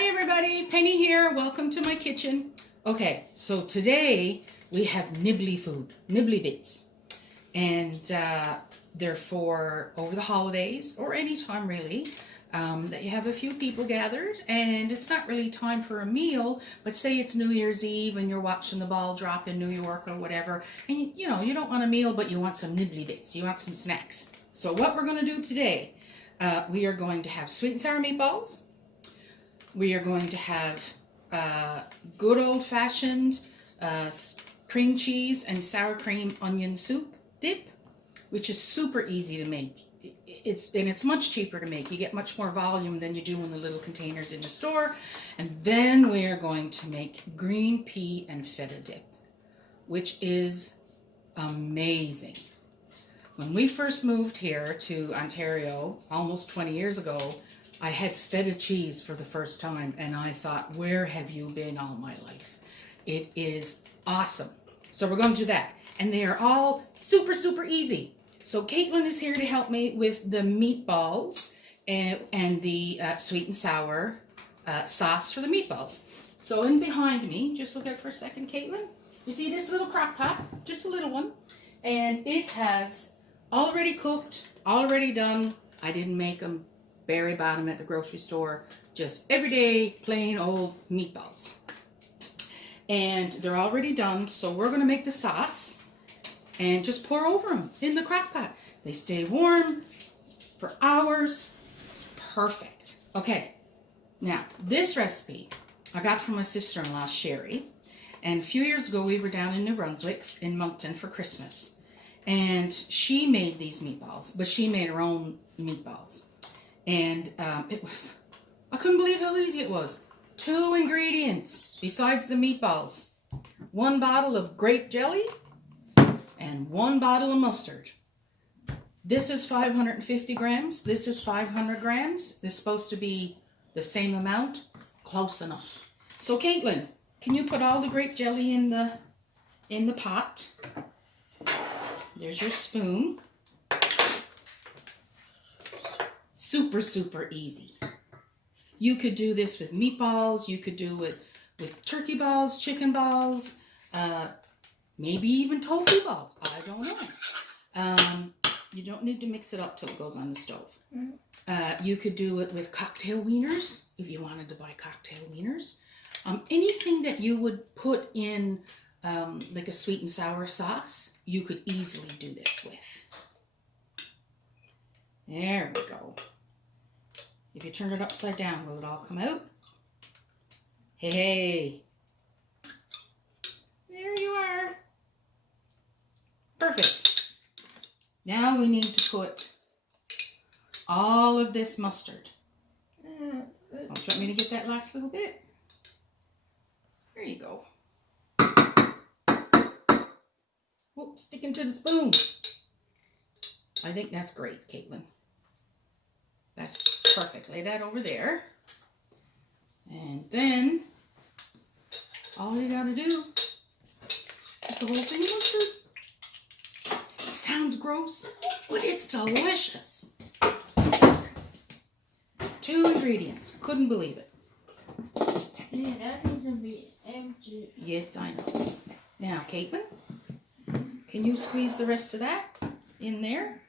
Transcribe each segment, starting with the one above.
Hi everybody, Penny here. Welcome to my kitchen. Okay, so today we have Nibley Bits. And they're for over the holidays or any time really that you have a few people gathered and it's not really time for a meal, but say it's New Year's Eve and you're watching the ball drop in New York or whatever, and you know, you don't want a meal but you want some Nibley Bits, you want some snacks. So what we're going to do today, we are going to have sweet and sour meatballs. We are going to have good old-fashioned cream cheese and sour cream onion soup dip, which is super easy to make. It's much cheaper to make. You get much more volume than you do in the little containers in the store. And then we are going to make green pea and feta dip, which is amazing. When we first moved here to Ontario almost 20 years ago, I had feta cheese for the first time, and I thought, where have you been all my life? It is awesome. So we're going to do that. And they are all super, super easy. So Caitlin is here to help me with the meatballs and the sweet and sour sauce for the meatballs. So in behind me, just look out for a second, Caitlin. You see this little crock pot? Just a little one. And it has already cooked, already done. I didn't make them. Berry bottom at the grocery store, just everyday plain old meatballs. And they're already done, so we're going to make the sauce and just pour over them in the crock pot. They stay warm for hours. It's perfect. Okay, now this recipe I got from my sister-in-law, Sherry. And a few years ago we were down in New Brunswick in Moncton for Christmas. And she made these meatballs, but she made her own meatballs. And I couldn't believe how easy it was. 2 ingredients besides the meatballs. 1 bottle of grape jelly and 1 bottle of mustard. This is 550 grams. This is 500 grams. This is supposed to be the same amount. Close enough. So Caitlin, can you put all the grape jelly in the pot? There's your spoon. Super, super easy. You could do this with meatballs. You could do it with turkey balls, chicken balls, maybe even tofu balls. I don't know. You don't need to mix it up till it goes on the stove. You could do it with cocktail wieners if you wanted to buy cocktail wieners. Anything that you would put in like a sweet and sour sauce, you could easily do this with. There we go. If you turn it upside down, will it all come out? Hey. There you are. Perfect. Now we need to put all of this mustard. Do you want me to get that last little bit? There you go. Whoops, sticking to the spoon. I think that's great, Caitlin. That's perfect. Lay that over there. And then all you gotta do is the whole thing of mustard. Sounds gross, but it's delicious. 2 ingredients. Couldn't believe it. Yeah, that needs to be empty. Yes, I know. Now, Caitlin, can you squeeze the rest of that in there?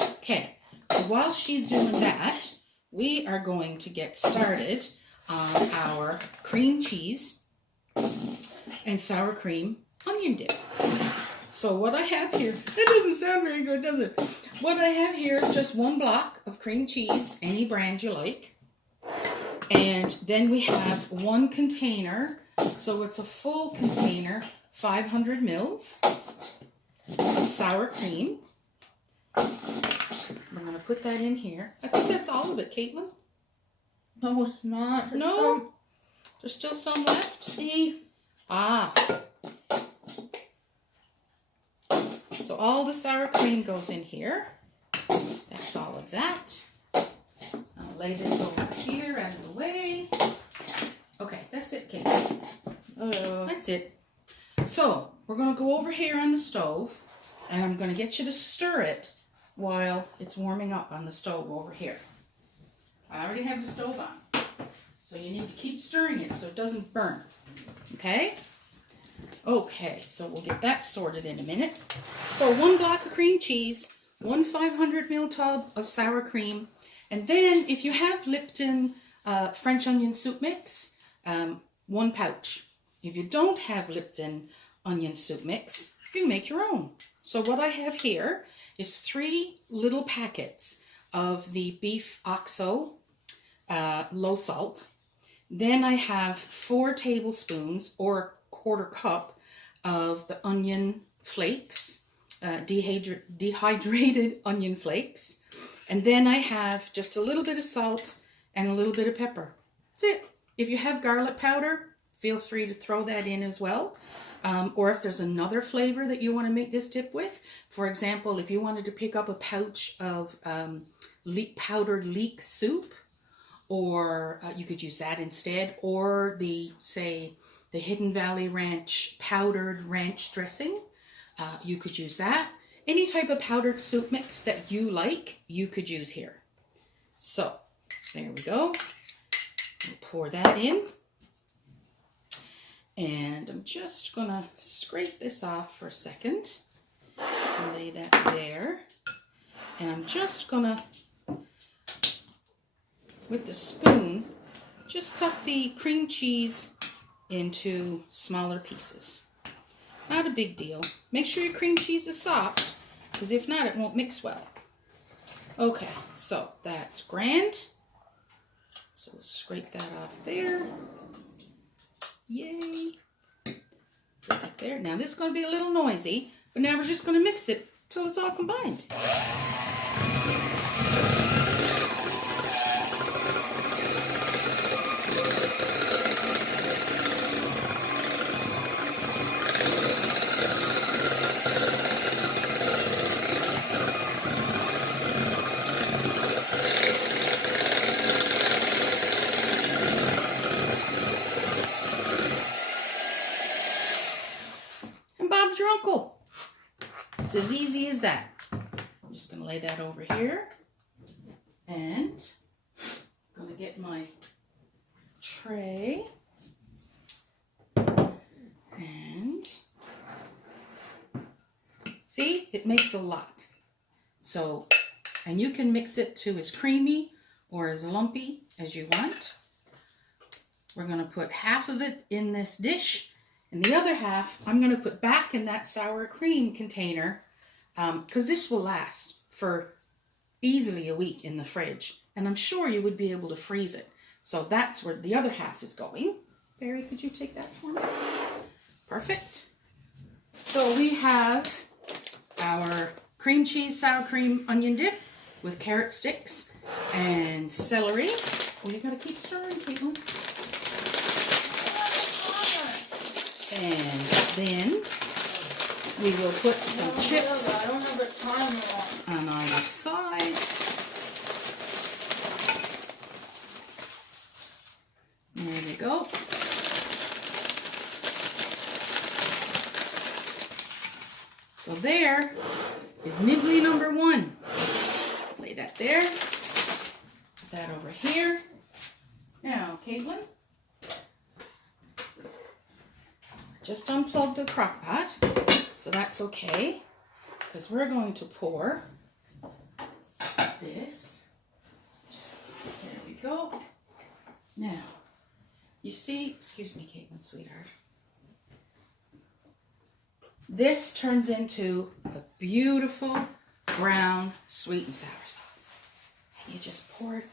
Okay. So while she's doing that, we are going to get started on our cream cheese and sour cream onion dip. So what I have here, it doesn't sound very good, does it? What I have here is just 1 block of cream cheese, any brand you like. And then we have 1 container, so it's a full container, 500 mils of sour cream. I'm going to put that in here. I think that's all of it, Caitlin. No, it's not. No? There's still some left? See? Ah. So all the sour cream goes in here. That's all of that. I'll lay this over here out of the way. Okay, that's it, Caitlin. That's it. So we're going to go over here on the stove, and I'm going to get you to stir it while it's warming up on the stove over here. I already have the stove on. So you need to keep stirring it so it doesn't burn. Okay? Okay, so we'll get that sorted in a minute. So 1 block of cream cheese, 1 500 ml tub of sour cream, and then if you have Lipton French onion soup mix, 1 pouch. If you don't have Lipton onion soup mix, you can make your own. So what I have here is 3 little packets of the beef oxo low salt. Then I have 4 tablespoons or 1/4 cup of the onion flakes, dehydrated onion flakes. And then I have just a little bit of salt and a little bit of pepper. That's it. If you have garlic powder, feel free to throw that in as well. Or if there's another flavor that you want to make this dip with, for example, if you wanted to pick up a pouch of powdered leek soup, or you could use that instead, or the Hidden Valley Ranch powdered ranch dressing, you could use that. Any type of powdered soup mix that you like, you could use here. So there we go. We'll pour that in. And I'm just gonna scrape this off for a second. Lay that there. And I'm just gonna, with the spoon, just cut the cream cheese into smaller pieces. Not a big deal. Make sure your cream cheese is soft, because if not, it won't mix well. Okay, so that's grand. So we'll scrape that off there. Yay. Put that there. Now this is going to be a little noisy, but now we're just going to mix it till it's all combined. Your uncle. It's as easy as that. I'm just going to lay that over here, and I'm going to get my tray, and see, it makes a lot. So, and you can mix it to as creamy or as lumpy as you want. We're going to put half of it in this dish. And the other half, I'm going to put back in that sour cream container, because this will last for easily a week in the fridge. And I'm sure you would be able to freeze it. So that's where the other half is going. Barry, could you take that for me? Perfect. So we have our cream cheese sour cream onion dip with carrot sticks and celery. Oh, you got to keep stirring, Caitlin. And then we will put some chips I don't have a timer on either side. There we go. So there is Nibley number 1. Lay that there. Put that over here. Now, Caitlin, just unplugged the crock pot, so that's okay, because we're going to pour this. There we go. Now, you see, excuse me, Caitlin, sweetheart. This turns into a beautiful brown sweet and sour sauce. And you just pour it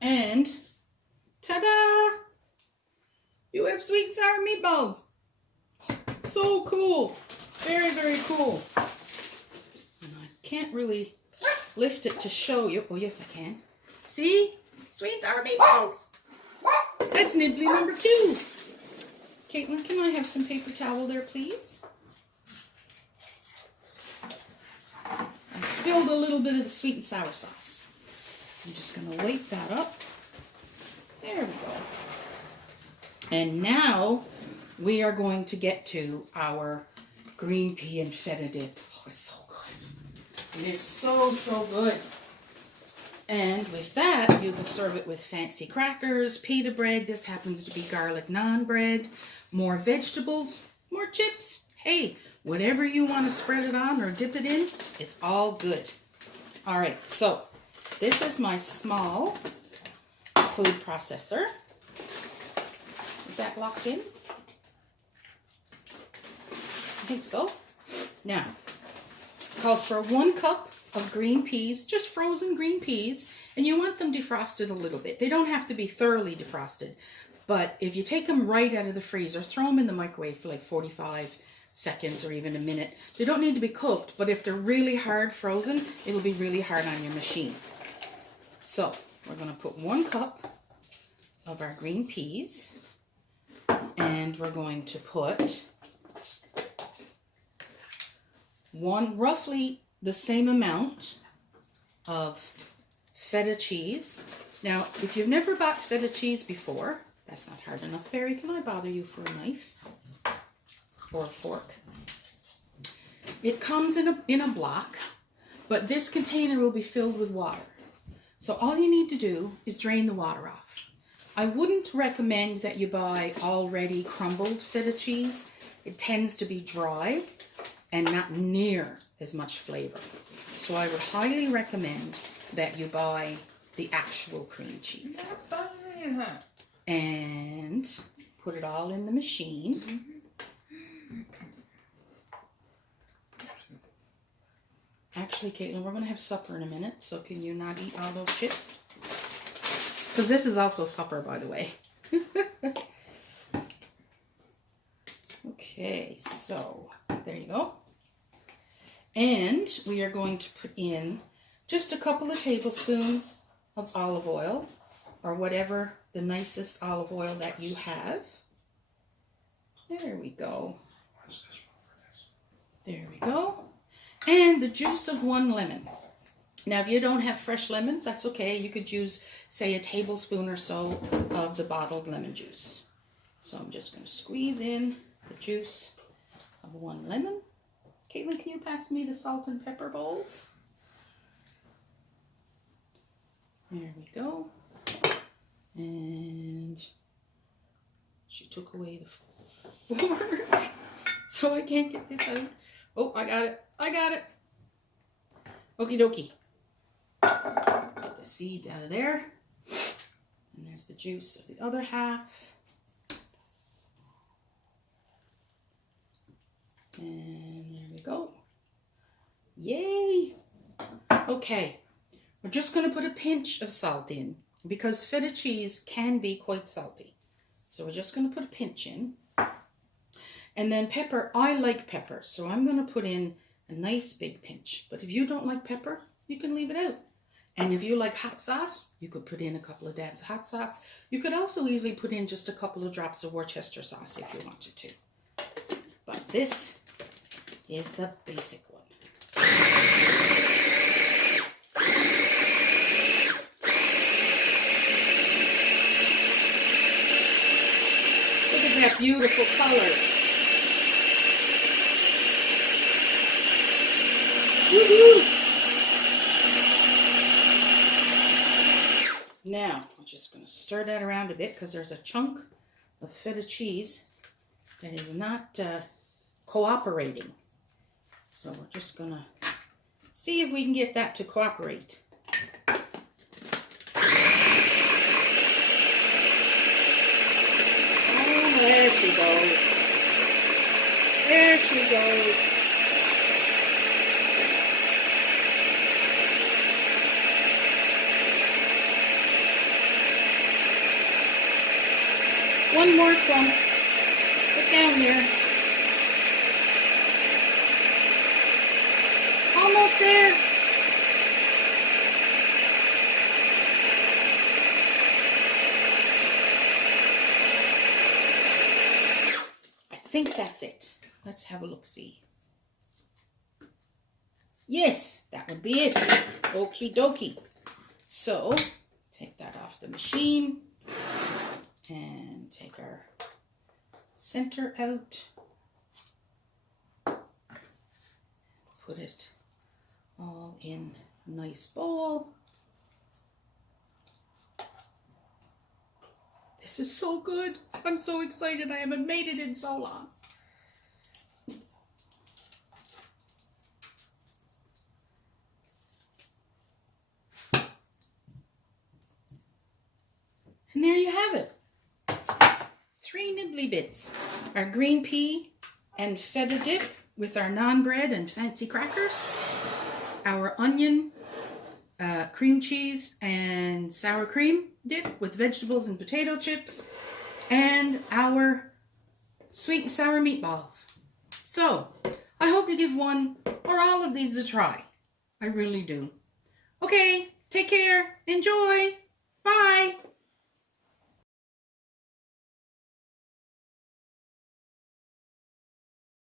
and ta-da! You have sweet and sour meatballs. So cool. Very, very cool. And I can't really lift it to show you. Oh, yes, I can. See? Sweet and sour meatballs. That's Nibley number 2. Caitlin, can I have some paper towel there, please? I spilled a little bit of the sweet and sour sauce. So I'm just going to wake that up. There we go. And now we are going to get to our green pea and feta dip. Oh, it's so good. It is so, so good. And with that, you can serve it with fancy crackers, pita bread. This happens to be garlic naan bread. More vegetables, more chips. Hey, whatever you want to spread it on or dip it in, it's all good. All right, so this is my small food processor. Is that locked in? I think so. Now, it calls for 1 cup of green peas, just frozen green peas, and you want them defrosted a little bit. They don't have to be thoroughly defrosted, but if you take them right out of the freezer, throw them in the microwave for like 45 seconds or even a minute. They don't need to be cooked, but if they're really hard frozen, it'll be really hard on your machine. So we're going to put 1 cup of our green peas, and we're going to put roughly the same amount of feta cheese. Now, if you've never bought feta cheese before, that's not hard enough. Barry, can I bother you for a knife or a fork? It comes in a block, but this container will be filled with water. So all you need to do is drain the water off. I wouldn't recommend that you buy already crumbled feta cheese. It tends to be dry and not near as much flavor. So I would highly recommend that you buy the actual cream cheese. And put it all in the machine. Actually, Caitlin, we're going to have supper in a minute, so can you not eat all those chips? Because this is also supper, by the way. Okay, so there you go. And we are going to put in just a couple of tablespoons of olive oil, or whatever the nicest olive oil that you have. There we go. There we go. And the juice of 1 lemon. Now, if you don't have fresh lemons, that's okay. You could use, say, a tablespoon or so of the bottled lemon juice. So I'm just going to squeeze in the juice of 1 lemon. Caitlin, can you pass me the salt and pepper bowls? There we go. And she took away the fork, so I can't get this out. Oh, I got it. I got it. Okie dokie. Get the seeds out of there. And there's the juice of the other half. And there we go. Yay! Okay, we're just going to put a pinch of salt in because feta cheese can be quite salty. So we're just going to put a pinch in. And then pepper, I like pepper, so I'm going to put in a nice big pinch. But if you don't like pepper, you can leave it out. And if you like hot sauce, you could put in a couple of dabs of hot sauce. You could also easily put in just a couple of drops of Worcester sauce if you wanted to. But this is the basic one. Look at that beautiful color. Woohoo! Now, I'm just going to stir that around a bit because there's a chunk of feta cheese that is not cooperating. So we're just going to see if we can get that to cooperate. Oh, there she goes. There she goes. One more clump. Put down there. Almost there. I think that's it. Let's have a look-see. Yes, that would be it. Okie dokie. So, take that off the machine. And take our center out. Put it all in a nice bowl. This is so good. I'm so excited. I haven't made it in so long. And there you have it. 3 Nibley Bits. Our green pea and feta dip with our naan bread and fancy crackers. Our onion, cream cheese and sour cream dip with vegetables and potato chips. And our sweet and sour meatballs. So, I hope you give one or all of these a try. I really do. Okay, take care. Enjoy. Bye.